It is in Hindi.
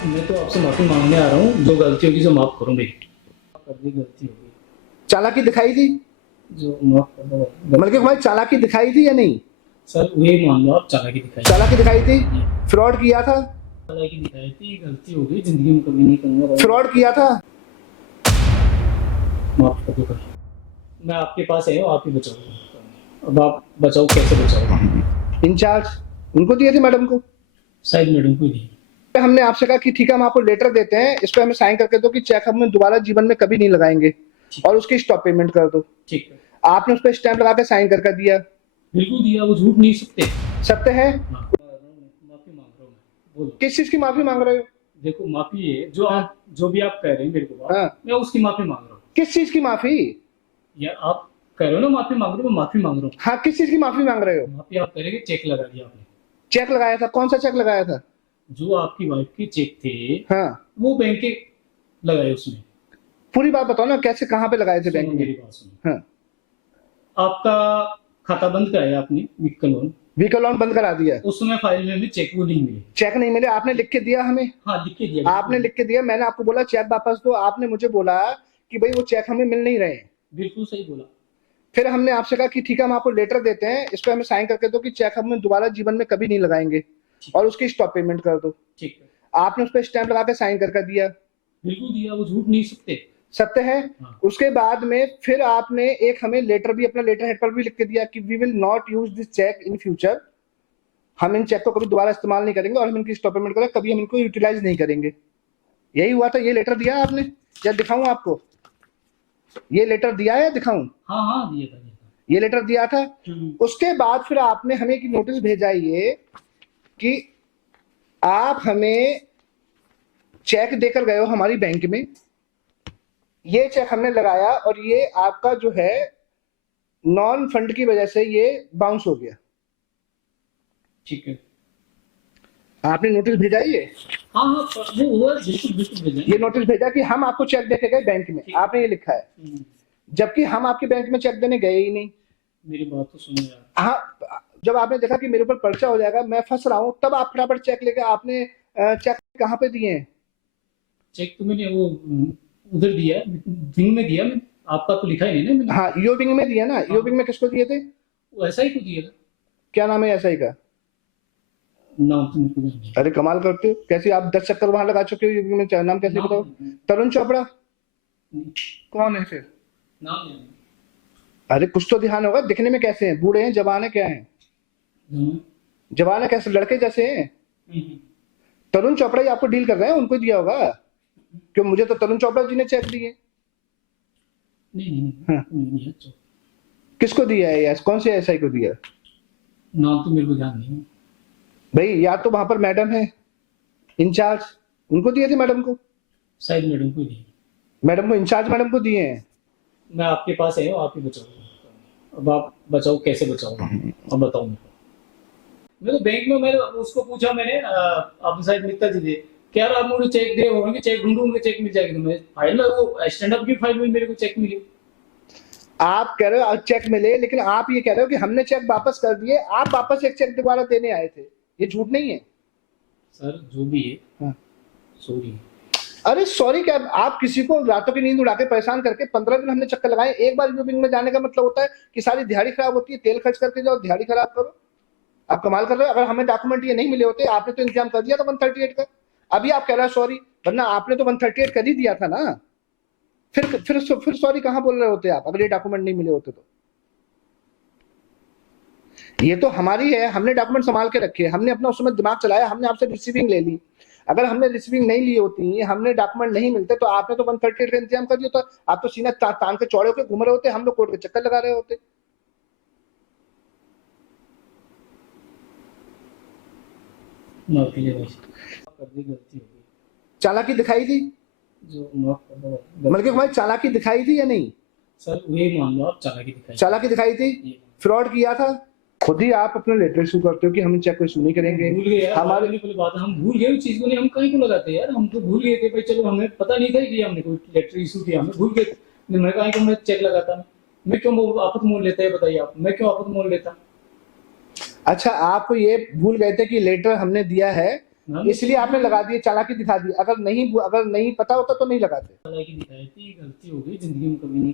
मैं तो आपसे माफी मांगने आ रहा हूँ। जो गलती होगी जो माफ करो मेरी। कर दी गलती होगी। चालाकी दिखाई दी? जो माफ कर दो मलकिक भाई, चालाकी दिखाई दी या नहीं? सर वही मान लो आप, चालाकी दिखाई। चालाकी दिखाई थी? जी। फ्रॉड किया था? चालाकी दिखाई थी, गलती हो गई, जिंदगी में कभी नहीं करूंगा। फ्रॉड किया था? माफ कर दो कर। मैं आपके पास आया हूँ, आप ही बचाओ। अब आप बचाओ, कैसे बचाओ? इंचार्ज उनको दिए थे, मैडम को? शायद मैडम को ही। हमने आपसे कहा कि ठीक है, हम आपको लेटर देते हैं, इस पे हमें साइन करके दो कि चेक हम दोबारा जीवन में कभी नहीं लगाएंगे और उसकी स्टॉप पेमेंट कर दो। ठीक है। आपने उस पर स्टैंप लगा के साइन करके दिया? बिल्कुल दिया, वो झूठ नहीं सकते। सत्य है? हाँ। माफी मांग रहा हूँ मैं। बोलो किस चीज की माफी मांग रहे हो? देखो, माफी है जो आप जो भी आप कह रहे हैं मेरे को बात, हाँ। मैं उसकी माफी मांग रहा हूँ। किस चीज की माफी? या आप कह रहे हो ना माफी मांग रहे हो, मैं माफी मांग रहा हूँ। हाँ, किस चीज की माफी मांग रहे हो? माफी आप कह रहे हैं कि चेक लगा दिया आपने। चेक लगाया था? कौन सा चेक लगाया था? जो आपकी वाइफ के चेक थे, हाँ, वो बैंक के लगाए उसमें। पूरी बात बताओ ना, कैसे, कहाँ पे लगाए थे बैंक सुनो में? मेरी बात सुनो। हाँ। आपका खाता बंद कराया आपने, व्हीकल लोन। व्हीकल लोन बंद करा दिया? उस समय फाइल में भी चेक वो नहीं मिले। चेक नहीं मिले? आपने लिख के दिया हमें? हाँ, लिख के दिया। आपने लिख के दिया, मैंने आपको बोला चेक वापस दो, आपने मुझे बोला कि भाई वो चेक हमें मिल नहीं रहे हैं। बिल्कुल सही बोला। फिर हमने आपसे कहा कि ठीक है, हम आपको लेटर देते हैं, इस पे हमें साइन करके दो कि चेक हम दोबारा जीवन में कभी नहीं लगाएंगे और उसकी स्टॉप पेमेंट कर दो। ठीक है। आपने उस पर स्टैंप लगा के साइन करके दिया? बिल्कुल दिया, वो झूठ नहीं सकते। सत्य है? हाँ। उसके बाद में फिर आपने एक हमें लेटर भी, अपना लेटर हेड पर भी लिख के दिया कि we will not use this cheque in future. हम इन चेक को कभी दोबारा इस्तेमाल नहीं करेंगे और हम इनकी स्टॉप पेमेंट करेंगे, कभी हम इनको यूटिलाइज नहीं करेंगे। यही हुआ था? ये लेटर दिया आपने? या दिखाऊं आपको? ये लेटर दिया है, दिखाऊं? हाँ हाँ, दिया था। ये लेटर दिया था। उसके बाद फिर आपने हमें एक नोटिस भेजा ये कि आप हमें चेक देकर गए हो हमारी बैंक में, ये चेक हमने लगाया और ये आपका जो है नॉन फंड की वजह से ये बाउंस हो गया। ठीक है। आपने नोटिस भेजा ये? हाँ हाँ, वो हुआ, बिल्कुल बिल्कुल भेजा। ये नोटिस भेजा कि हम आपको चेक देके गए बैंक में, आपने ये लिखा है, जबकि हम आपके बैंक में चेक देने गए ही नहीं। मेरी बात तो सुनो यार। हाँ, जब आपने देखा कि मेरे ऊपर पर्चा हो जाएगा, मैं फंस रहा हूँ, तब आप फटाफट चेक लेके आपने चेक कहाँ पे दिए हैं? चेक तो मैंने वो उधर दिया, विंग में दिया। मैं आपका तो लिखा ही नहीं ना मैंने। हाँ, ईओ विंग में दिया ना? ईओ विंग में किसको दिए थे? वो ऐसा ही तो दिया था। क्या नाम है एसआई का? नाम तो मेरे को नहीं। अरे कमाल करते हो, कैसे आप 10 चक्कर वहां लगा चुके हो, ईओ विंग में नाम कैसे बताओ? तरुण चोपड़ा कौन है फिर? नाम नहीं। अरे कुछ तो ध्यान होगा, दिखने में कैसे हैं? बूढ़े हैं, जवान है, क्या है? जवान है कैसे, लड़के जैसे हैं? तरुण चोपड़ा ही आपको डील कर रहे हैं, उनको दिया होगा। क्यों, मुझे तो तरुण चोपड़ा जी ने चेक दिए। नहीं। हाँ। किसको दिया है? या कौन से एसआई को दिया? नाम तो मेरे को ध्यान नहीं। भाई या तो वहां पर मैडम है इंचार्ज, उनको दिए थे मैडम को? शायद मैडम को दिए। मैडम को, इंचार्ज मैडम को दिए हैं। मैं आपके पास आया हूँ, आप ही बचाओ। अब आप बचाओ, कैसे बचाओ अब बताओ मेरे को। मैं तो बैंक में, मैंने उसको पूछा, मैंने आप शायद मित्ता जी थे, क्या आप मुझे चेक दे होंगे, चेक ढूंढूंगे, चेक मिल जाएगी। तो मैं फाइल, वो स्टैंड अप की फाइल में मेरे को चेक मिली। आप कह रहे हो चेक मिले, लेकिन आप ये कह रहे हो कि हमने चेक वापस कर दिए, आप वापस एक चेक दोबारा देने आए थे, ये झूठ नहीं है? सर जो भी है, हाँ। सॉरी। अरे सॉरी क्या? आप किसी को रातों की नींद उड़ा के परेशान करके 15 दिन हमने चक्कर लगाए, एक बार यूबिंग में जाने का मतलब होता है कि सारी दिहाड़ी खराब होती है, तेल खर्च करके जाओ, दिहाड़ी खराब करो। आप कमाल कर रहे हो। अगर हमें डॉक्यूमेंट ये नहीं मिले होते, आपने तो इंतजाम कर दिया था 138 का, अभी आप कह रहे हो सॉरी, वरना आपने तो 138 कर ही दिया था ना। फिर सॉरी कहां बोल रहे होते आप, अगर ये डॉक्यूमेंट नहीं मिले होते तो? ये तो हमारी है, हमने डॉक्यूमेंट संभाल के रखे, हमने अपना उस समय दिमाग चलाया, हमने आपसे रिसीविंग ले ली। अगर हमने रिसीविंग नहीं ली होती, हमने डॉक्यूमेंट नहीं मिलते, तो आपने तो 138 का इंतजाम कर दिया था। आप तो सीना तान के चौड़े होकर घूम रहे होते, हम लोग कोर्ट के चक्कर लगा रहे होते। माफी है, कर दी, गलती हो गई। चालाकी दिखाई दी? जो माफ कर दो। मलकिक भाई, चालाकी दिखाई दी या नहीं? सर वही मान लो आप, चालाकी दिखाई। चालाकी दिखाई थी? फ्रॉड किया था? खुद ही आप अपना लेटर इशू करते हो कि हम चेक को इशू नहीं करेंगे। भूल गए यार, हमारे पहले बात हम भूल गए उस चीज को, नहीं हम कहीं को लगाते यार, हम तो भूल गए थे भाई। चलो, हमें पता नहीं था कि हमने कोई लेटर इशू किया, हमें भूल गए। मैं कहीं को मैं चेक लगाता, मैं क्यों आफत मोल लेता है, बताइए आप, मैं क्यों आफत मोल लेता? अच्छा, आप ये भूल गए थे कि लेटर हमने दिया है हाँ, इसलिए आपने लगा दिए, चालाकी दिखा दी। अगर नहीं पता होता तो नहीं लगाते। चालाकी दिखाई थी, गलती हो गई, जिंदगी में कभी नहीं